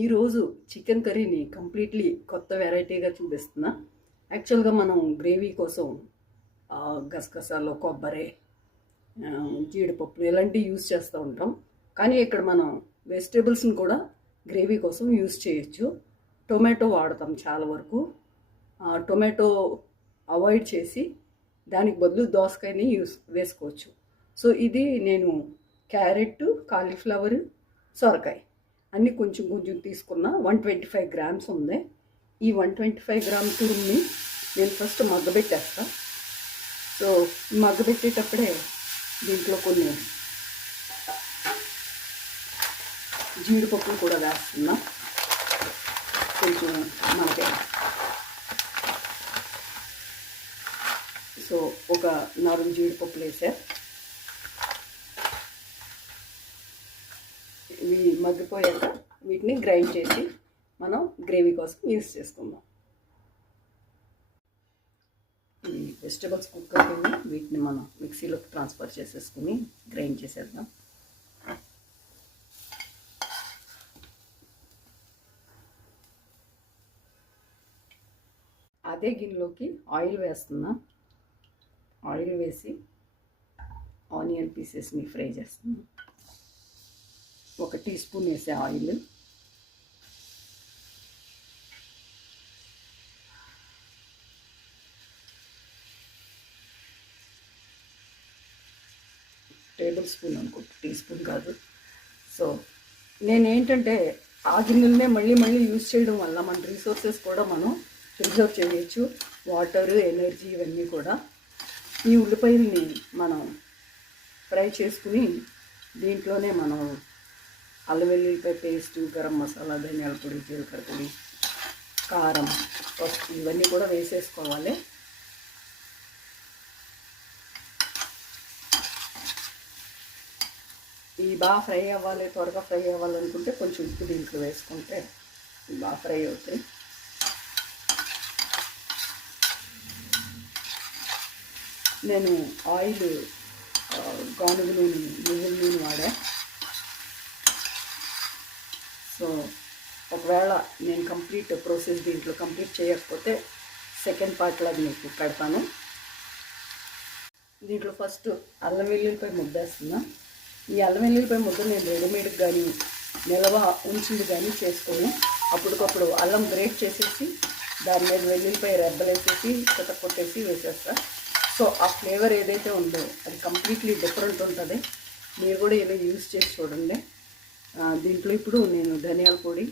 ఈరోజు చికెన్ కర్రీని కంప్లీట్లీ కొత్త వెరైటీగా చూపిస్తున్నా. యాక్చువల్గా మనం గ్రేవీ కోసం గసగసాలు కొబ్బరి జీడిపప్పులు జీడిపప్పు ఇలాంటివి యూస్ చేస్తూ ఉంటాం. కానీ ఇక్కడ మనం వెజిటేబుల్స్ని కూడా గ్రేవీ కోసం యూస్ చేయొచ్చు. టొమాటో వాడతాం చాలా వరకు. టొమాటో అవాయిడ్ చేసి దానికి బదులు దోసకాయని యూస్ వేసుకోవచ్చు. సో ఇది నేను క్యారెట్ కాలీఫ్లవర్ సొరకాయ. అన్నీ కొంచెం కొంచెం తీసుకున్న వన్ ట్వంటీ ఫైవ్ గ్రామ్స్ ఉంది. ఈ వన్ ట్వంటీ ఫైవ్ గ్రామ్ తురుమ్ని నేను ఫస్ట్ మగ్గబెట్టేస్తా సో మగ్గబెట్టేటప్పుడే దీంట్లో కొన్ని జీడిపప్పులు కూడా వేస్తున్నా. కొంచెం మనకి సో ఒక నాలుగు జీడిపప్పులు వేసా. ఇవి మగ్గిపోయాక వీటిని గ్రైండ్ చేసి మనం గ్రేవీ కోసం యూస్ చేసుకుందాం. ఈ వెజిటబుల్స్ కుక్ అయిపోయింది వీటిని మనం మిక్సీలోకి ట్రాన్స్ఫర్ చేసేసుకుని గ్రైండ్ చేసేద్దాం. అదే గిన్నెలోకి ఆయిల్ వేస్తున్నా. ఆయిల్ వేసి ఆనియన్ పీసెస్ని ఫ్రై చేస్తున్నాను ఒక టీ స్పూన్ వేసే ఆయిల్. టేబుల్ స్పూన్ అనుకుంటా టీ స్పూన్ కాదు. సో నేనేంటంటే ఆ గిన్నెలనే మళ్ళీ మళ్ళీ యూజ్ చేయడం వల్ల మన రీసోర్సెస్ కూడా మనం ప్రిజర్వ్ చేయొచ్చు. వాటర్ ఎనర్జీ ఇవన్నీ కూడా. ఈ ఉల్లిపాయల్ని మనం ఫ్రై చేసుకుని దీంట్లోనే మనం అల్లం వెల్లుల్లిపాయ పేస్ట్ గరం మసాలా ధనియాల పొడి జీలకర్ర పొడి కారం పసుపు ఇవన్నీ కూడా వేసేసుకోవాలి. ఇవి బాగా ఫ్రై అవ్వాలి త్వరగా ఫ్రై అవ్వాలనుకుంటే కొంచెం ఉప్పు దీంట్లో వేసుకుంటే ఇవి బాగా ఫ్రై అవుతాయి. నేను ఆయిల్ గానుగు నూనె నువ్వుల నూనె వాడా. సో ఒకవేళ నేను కంప్లీట్ ప్రాసెస్ దీంట్లో కంప్లీట్ చేయకపోతే సెకండ్ పార్ట్లో అది మీకు పెడతాను. దీంట్లో ఫస్ట్ అల్లం వెల్లుల్లిపై ముద్దేస్తున్నా ఈ అల్లం వెల్లుల్లిపై ముద్ద నేను రెడీమేడ్ కానీ నిల్వ ఉంచింది కానీ చేసుకొని అప్పటికప్పుడు అల్లం గ్రేట్ చేసేసి దాని మీద వెల్లుల్లిపై రెబ్బలేసేసి చెత్త కొట్టేసి వేసేస్తా. సో ఆ ఫ్లేవర్ ఏదైతే ఉందో అది కంప్లీట్లీ డిఫరెంట్ ఉంటుంది. మీరు కూడా ఏదో యూజ్ చేసి చూడండి. దీంట్లో ఇప్పుడు నేను ధనియాల పొడి